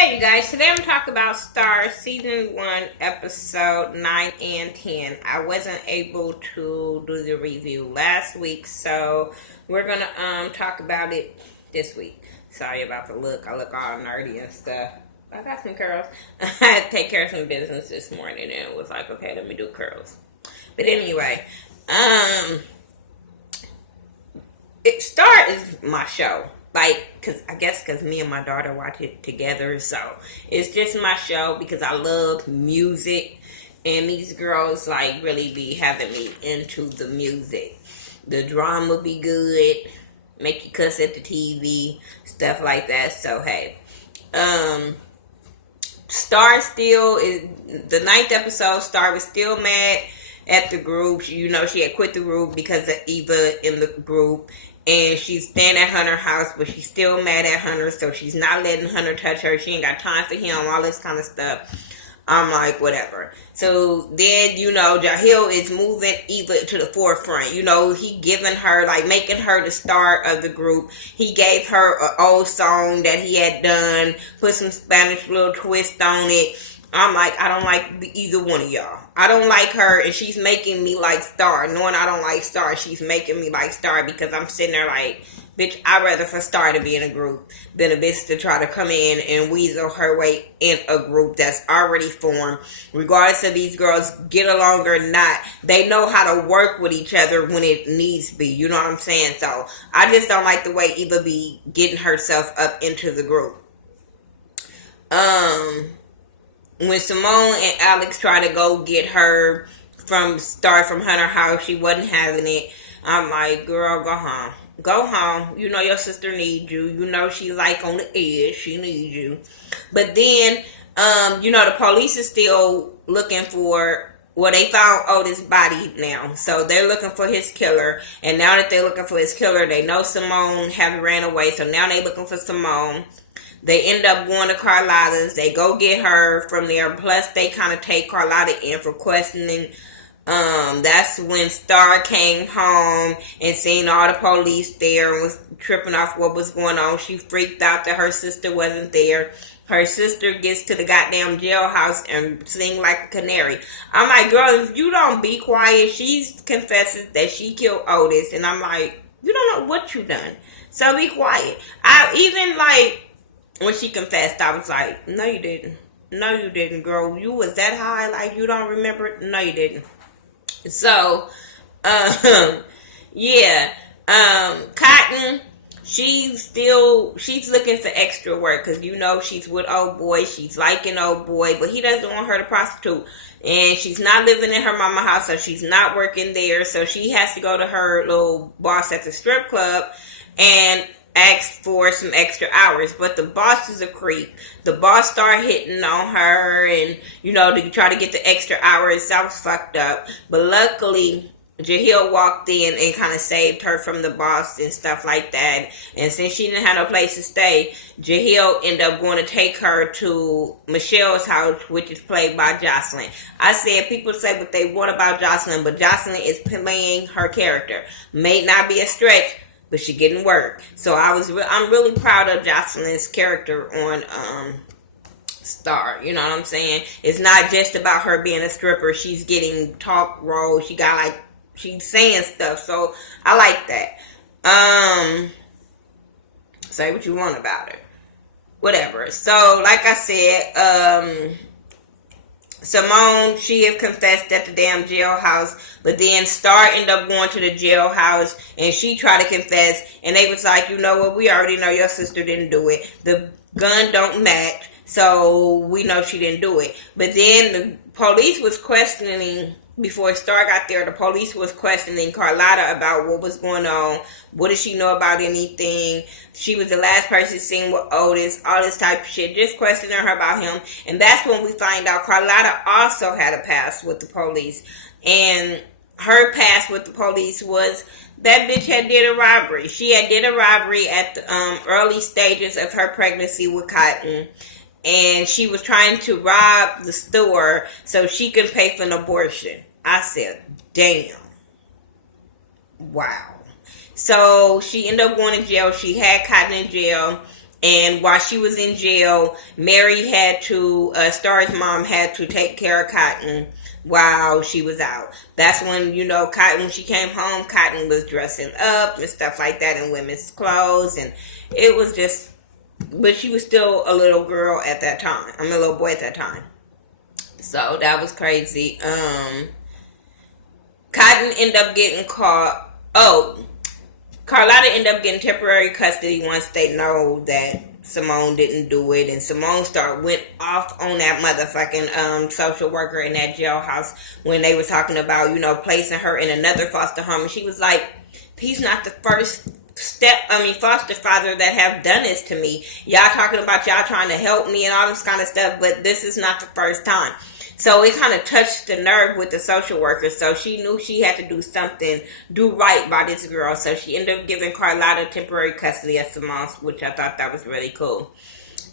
Hey you guys, today I'm talking about Star Season 1, Episode 9 and 10. I wasn't able to do the review last week, so we're gonna talk about it this week. Sorry about the look. I look all nerdy and stuff. I got some curls. I had to take care of some business this morning and it was like, okay, let me do curls. But anyway, Star is my show. Like, cause me and my daughter watch it together, so it's just my show because I love music, and these girls like really be having me into the music. The drama be good, make you cuss at the TV, stuff like that. So hey, Star still is the ninth episode. Star was still mad at the group. She had quit the group because of Eva in the group. And she's staying at Hunter's house, but she's still mad at Hunter, so she's not letting Hunter touch her. She ain't got time for him, all this kind of stuff. I'm like, whatever. So then, Jahil is moving Eva to the forefront. He giving her, like, making her the star of the group. He gave her an old song that he had done, put some Spanish little twist on it. I'm like, I don't like either one of y'all. I don't like her, and she's making me like Star. Knowing I don't like Star, she's making me like Star because I'm sitting there like, bitch, I'd rather for Star to be in a group than a bitch to try to come in and weasel her way in a group that's already formed. Regardless of these girls get along or not, they know how to work with each other when it needs to be. You know what I'm saying? So I just don't like the way Eva be getting herself up into the group. When Simone and Alex try to go get her from Hunter house, she wasn't having it. I'm like, girl, go home. Go home. Your sister needs you. She's like on the edge. She needs you. But then, the police is still looking for, they found Otis' body now. So they're looking for his killer. And now that they're looking for his killer, they know Simone haven't ran away. So now they're looking for Simone. They end up going to Carlotta's. They go get her from there. Plus, they kind of take Carlotta in for questioning. That's when Star came home and seen all the police there and was tripping off what was going on. She freaked out that her sister wasn't there. Her sister gets to the goddamn jailhouse and sing like a canary. I'm like, girl, if you don't be quiet, she confesses that she killed Otis. And I'm like, you don't know what you done. So be quiet. When she confessed, I was like, no, you didn't. No, you didn't, girl. You was that high, like you don't remember it? No, you didn't. So, yeah. Cotton, she's looking for extra work because, she's with old boy. She's liking old boy, but he doesn't want her to prostitute. And she's not living in her mama house, so she's not working there. So she has to go to her little boss at the strip club and asked for some extra hours, but the boss is a creep. The boss started hitting on her and, to try to get the extra hours. That was fucked up. But luckily, Jahil walked in and kind of saved her from the boss and stuff like that. And since she didn't have no place to stay, Jahil ended up going to take her to Michelle's house, which is played by Jocelyn. I said people say what they want about Jocelyn, but Jocelyn is playing her character. May not be a stretch, but she getting work. So I'm really proud of Jocelyn's character on Star. You know what I'm saying? It's not just about her being a stripper. She's getting talk roles. She's saying stuff. So I like that. Say what you want about her. Whatever. So like I said, Simone, she has confessed at the damn jailhouse, but then Star ended up going to the jailhouse and she tried to confess, and they was like, you know what, we already know your sister didn't do it. The gun don't match, so we know she didn't do it. But then the police was questioning, before Star got there, the police was questioning Carlotta about what was going on. What did she know about anything? She was the last person seen with Otis, all this type of shit, just questioning her about him. And that's when we find out Carlotta also had a past with the police. And her past with the police was that bitch had did a robbery. She had did a robbery at the early stages of her pregnancy with Cotton. And she was trying to rob the store so she could pay for an abortion. I said, damn. Wow. So she ended up going to jail. She had Cotton in jail. And while she was in jail, Mary had to, Star's mom had to take care of Cotton while she was out. That's when, Cotton, when she came home, Cotton was dressing up and stuff like that in women's clothes. And it was just, but she was still a little girl at that time. I'm a little boy at that time. So that was crazy. Cotton ended up getting caught. Oh, Carlotta ended up getting temporary custody once they know that Simone didn't do it, and Simone went off on that motherfucking social worker in that jailhouse when they were talking about placing her in another foster home, and she was like, he's not the first foster father that have done this to me. Y'all talking about y'all trying to help me and all this kind of stuff, but this is not the first time. So it kind of touched the nerve with the social worker. So she knew she had to do right by this girl. So she ended up giving Carlotta temporary custody of Simone, which I thought that was really cool.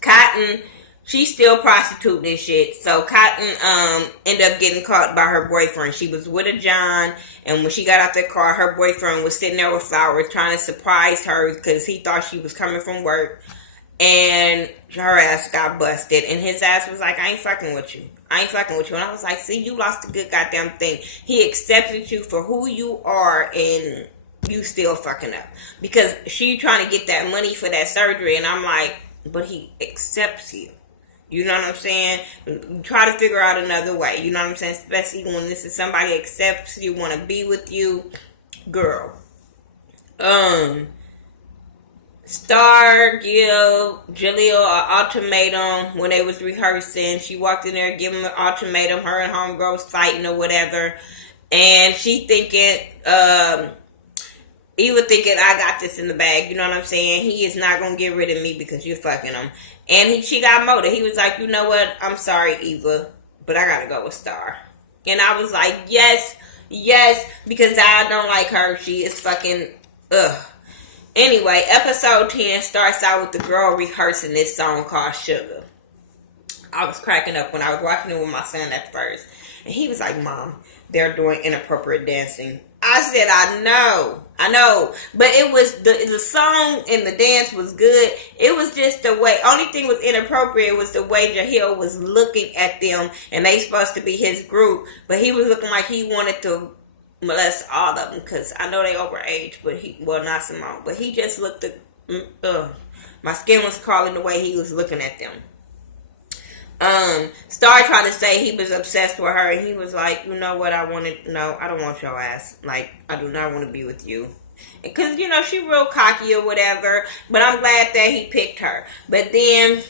Cotton, she's still prostituting and shit. So Cotton ended up getting caught by her boyfriend. She was with a John, and when she got out the car, her boyfriend was sitting there with flowers trying to surprise her because he thought she was coming from work. And her ass got busted, and his ass was like, I ain't fucking with you. And I was like, see, you lost a good goddamn thing. He accepted you for who you are, and you still fucking up. Because she trying to get that money for that surgery, and I'm like, but he accepts you. You know what I'm saying? Try to figure out another way. You know what I'm saying? Especially when this is somebody accepts you, want to be with you. Girl. Star give Jaleel an ultimatum when they was rehearsing. She walked in there, give him an ultimatum. Her and homegirl was fighting or whatever, and she thinking, Eva thinking, I got this in the bag. You know what I'm saying? He is not gonna get rid of me because you're fucking him. And she got motive. He was like, you know what? I'm sorry, Eva, but I gotta go with Star. And I was like, yes, because I don't like her. She is fucking ugh. Anyway, episode 10 starts out with the girl rehearsing this song called Sugar. I was cracking up when I was watching it with my son at first. And he was like, Mom, they're doing inappropriate dancing. I said, I know. But it was, the song and the dance was good. It was just the way, only thing was inappropriate was the way Jahil was looking at them. And they supposed to be his group. But he was looking like he wanted to molest all of them, because I know they overage, but not Simone, but he just looked at, my skin was crawling the way he was looking at them. Star tried to say he was obsessed with her, and he was like, you know what, I don't want your ass, like, I do not want to be with you, because, she real cocky or whatever, but I'm glad that he picked her, but then,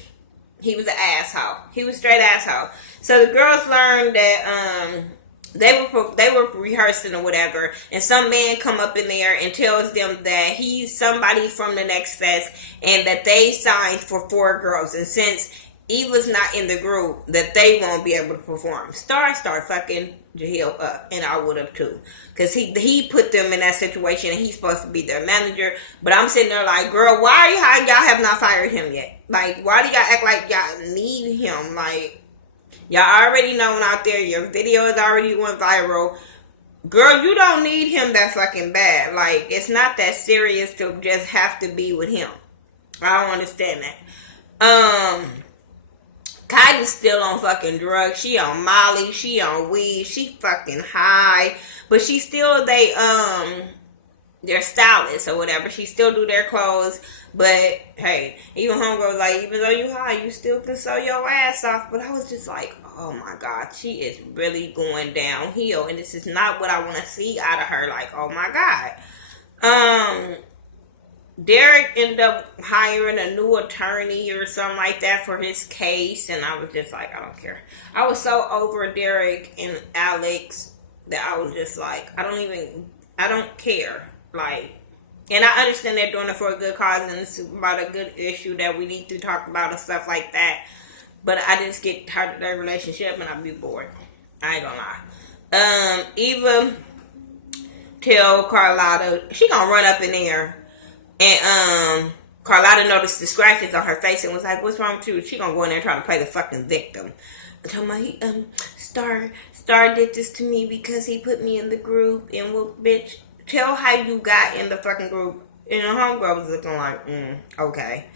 he was an asshole, he was straight asshole. So the girls learned that, they were rehearsing or whatever, and some man come up in there and tells them that he's somebody from the next fest and that they signed for 4 girls, and since Eva's not in the group, that they won't be able to perform. Star fucking Jahil up, and I would have too, because he put them in that situation, and he's supposed to be their manager. But I'm sitting there like, girl, why y'all have not fired him yet? Like, why do y'all act like y'all need him? Like, y'all already known out there. Your video is already went viral. Girl, you don't need him that fucking bad. Like, it's not that serious to just have to be with him. I don't understand that. Kylie's still on fucking drugs. She on Molly. She on weed. She fucking high. But she still, their stylist or whatever. She still do their clothes. But, hey, even homegirl was like, even though you high, you still can sew your ass off. But I was just like, oh my God, she is really going downhill. And this is not what I want to see out of her. Like, oh my God. Derek ended up hiring a new attorney or something like that for his case. And I was just like, I don't care. I was so over Derek and Alex that I was just like, I don't care. Like, and I understand they're doing it for a good cause and it's about a good issue that we need to talk about and stuff like that. But I just get tired of their relationship and I'd be bored. I ain't gonna lie. Eva tell Carlotta, she gonna run up in there. And Carlotta noticed the scratches on her face and was like, what's wrong with you? She gonna go in there and try to play the fucking victim. Tell me, Star did this to me because he put me in the group. And well, bitch, tell how you got in the fucking group. And the homegirl was looking like, okay.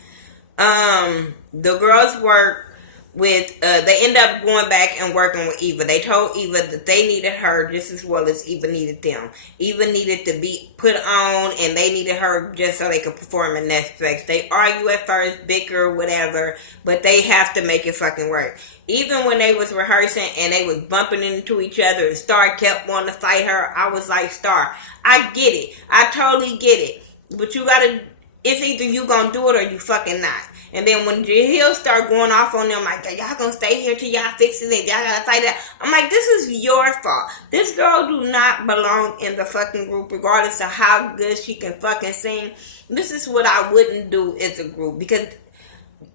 The girls work with they end up going back and working with Eva. They told Eva that they needed her just as well as Eva needed them. Eva needed to be put on and they needed her just so they could perform in Netflix. They argue at first, bicker, whatever, but they have to make it fucking work. Even when they was rehearsing and they was bumping into each other and Star kept wanting to fight her, I was like, Star, I get it. I totally get it. But you gotta, it's either you gonna do it or you fucking not. And then when Hill start going off on them, like, y'all gonna stay here till y'all fix it, y'all gotta fight that. I'm like, this is your fault. This girl do not belong in the fucking group, regardless of how good she can fucking sing. This is what I wouldn't do as a group, because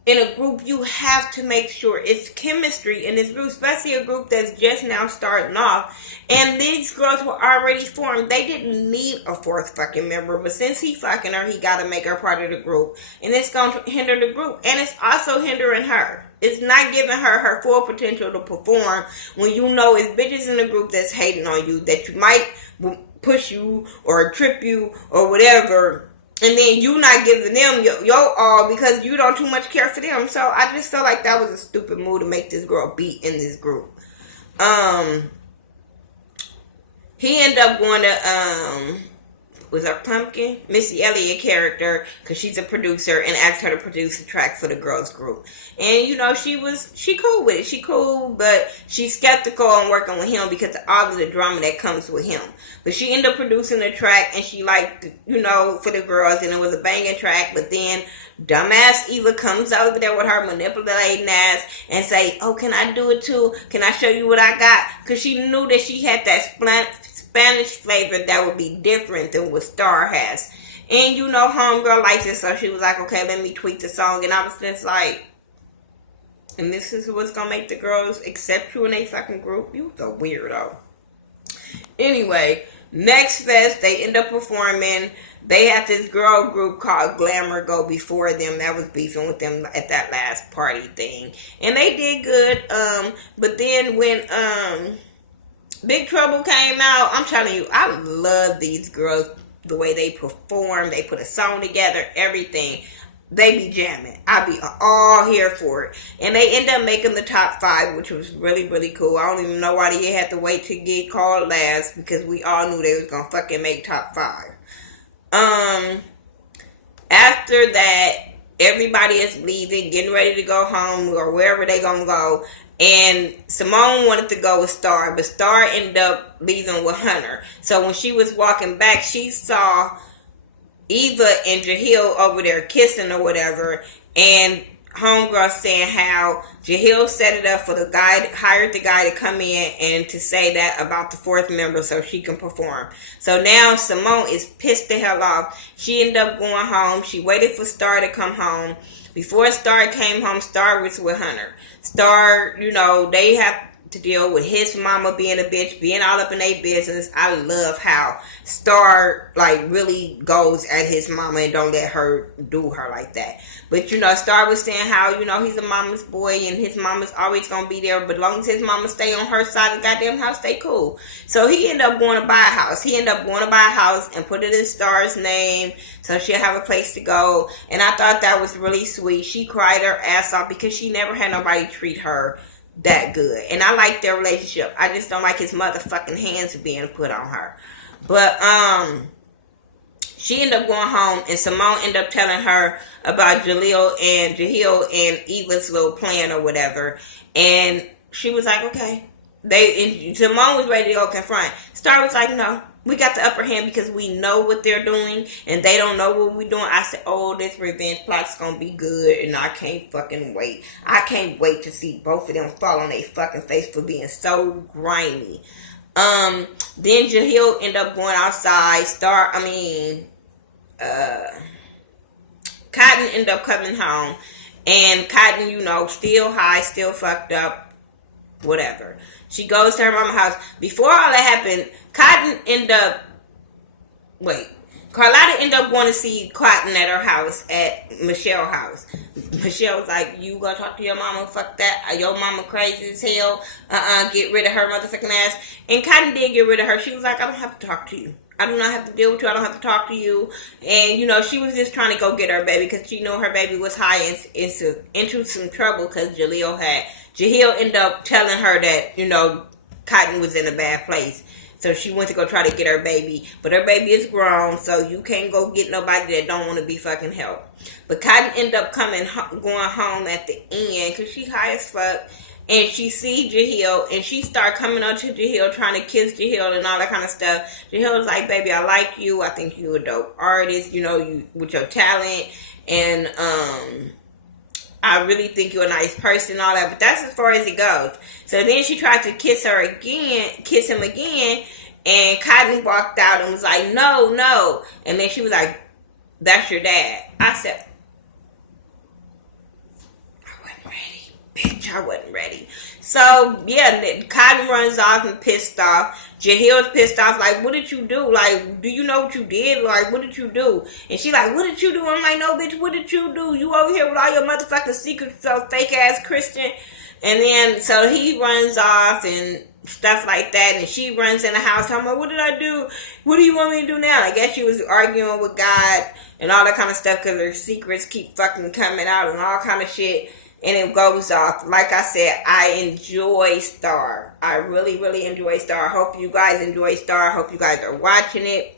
in a group, you have to make sure it's chemistry in this group, especially a group that's just now starting off. And these girls were already formed. They didn't need a fourth fucking member, but since he fucking her, he got to make her part of the group. And it's going to hinder the group. And it's also hindering her. It's not giving her her full potential to perform when you know it's bitches in the group that's hating on you, that you might push you or trip you or whatever. And then you not giving them your all because you don't too much care for them. So I just felt like that was a stupid move to make this girl be in this group. He ended up going to was her Pumpkin, Missy Elliott character, because she's a producer, and asked her to produce a track for the girls group. And you know, she cool with it. She cool, but she's skeptical on working with him because of all of the drama that comes with him. But she ended up producing the track, and she liked, you know, for the girls, and it was a banging track. But then dumbass Eva comes over there with her manipulating ass and say, oh, can I do it too? Can I show you what I got? Because she knew that she had that Spanish flavor that would be different than what Star has. And you know, homegirl likes it, so she was like, okay, let me tweak the song. And I was just like, and this is what's gonna make the girls accept you in a fucking group? You the weirdo. Anyway, next fest, they end up performing. They had this girl group called Glamour go before them that was beefing with them at that last party thing. And they did good. But then when Big Trouble came out, I'm telling you, I love these girls, the way they perform. They put a song together, everything. They be jamming. I be all here for it. And they end up making the top 5, which was really, really cool. I don't even know why they had to wait to get called last, because we all knew they was gonna fucking make top 5. After that, everybody is leaving, getting ready to go home or wherever they gonna go. And Simone wanted to go with Star, but Star ended up leaving with Hunter. So when she was walking back, she saw Eva and Jahil over there kissing or whatever. And homegirl saying how Jahil set it up for the guy, hired the guy to come in and to say that about the 4th member so she can perform. So now Simone is pissed the hell off. She ended up going home. She waited for Star to come home. Before Star came home, Star was with Hunter. Star, you know, they have to deal with his mama being a bitch, being all up in their business. I love how Star, like, really goes at his mama and don't let her do her like that. But, you know, Star was saying how, you know, he's a mama's boy and his mama's always going to be there. But as long as his mama stay on her side of the goddamn house, they cool. So he ended up going to buy a house. He ended up going to buy a house and put it in Star's name so she'll have a place to go. And I thought that was really sweet. She cried her ass off because she never had nobody treat her that good. And I like their relationship. I just don't like his motherfucking hands being put on her. But she ended up going home, and Simone ended up telling her about Jahil and Eva's little plan or whatever. And she was like, okay. Simone was ready to go confront. Star was like, no, we got the upper hand because we know what they're doing and they don't know what we're doing. I said, oh, this revenge plot's gonna be good, and I can't fucking wait. I can't wait to see both of them fall on their fucking face for being so grimy. Then Jahil ended up going outside. Cotton ended up coming home, and Cotton, you know, still high, still fucked up, whatever. She goes to her mama's house. Before all that happened, Carlotta ended up going to see Cotton at her house, at Michelle's house. Michelle was like, you gonna talk to your mama? Fuck that. Your mama crazy as hell. Get rid of her motherfucking ass. And Cotton did get rid of her. She was like, I don't have to talk to you. I do not have to deal with you. I don't have to talk to you. And, you know, she was just trying to go get her baby because she knew her baby was high and into some trouble because Jahil ended up telling her that, you know, Cotton was in a bad place. So she went to go try to get her baby. But her baby is grown, so you can't go get nobody that don't want to be fucking helped. But Cotton ended up going home at the end because she high as fuck. And she see Jahil, and she start coming up to Jahil, trying to kiss Jahil and all that kind of stuff. Jahil was like, baby, I like you. I think you a dope artist, you know, you with your talent. And I really think you're a nice person, all that. But that's as far as it goes. So then she tried to kiss him again. And Cotton walked out and was like, no, no. And then she was like, that's your dad. I said, bitch, I wasn't ready. So, yeah, Cotton runs off and pissed off. Jahil's pissed off, like, what did you do? Like, do you know what you did? Like, what did you do? And she like, what did you do? I'm like, no, bitch, what did you do? You over here with all your motherfucking secrets, so fake-ass Christian. And then, so he runs off and stuff like that, and she runs in the house talking about, what did I do? What do you want me to do now? I guess she was arguing with God and all that kind of stuff because her secrets keep fucking coming out and all kind of shit. And it goes off. Like I said, I enjoy Star. I really, really enjoy Star. I hope you guys enjoy Star. I hope you guys are watching it.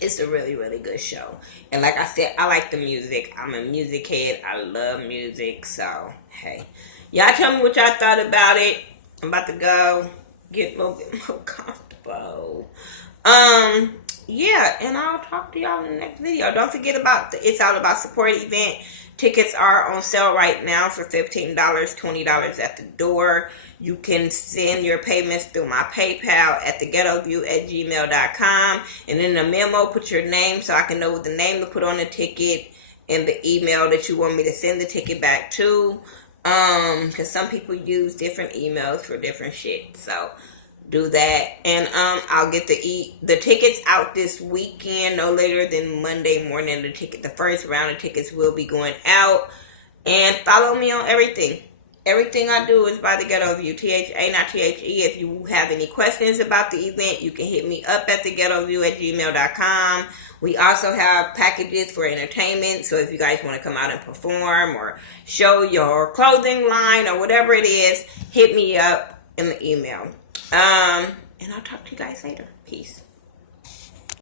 It's a really, really good show. And like I said, I like the music. I'm a music head. I love music. So, hey. Y'all tell me what y'all thought about it. I'm about to go get a little bit more comfortable. Yeah, and I'll talk to y'all in the next video. Don't forget about the It's All About Support event. Tickets are on sale right now for $15, $20 at the door. You can send your payments through my PayPal at thaghettoview@gmail.com. And in the memo, put your name so I can know what the name to put on the ticket and the email that you want me to send the ticket back to. Because some people use different emails for different shit. So do that, and I'll get the tickets out this weekend, no later than Monday morning. The first round of tickets will be going out, and follow me on everything. Everything I do is by the Thaghettoview, THA, not THE. If you have any questions about the event, you can hit me up at thaghettoview@gmail.com. We also have packages for entertainment, so if you guys want to come out and perform or show your clothing line or whatever it is, hit me up in the email. And I'll talk to you guys later. Peace.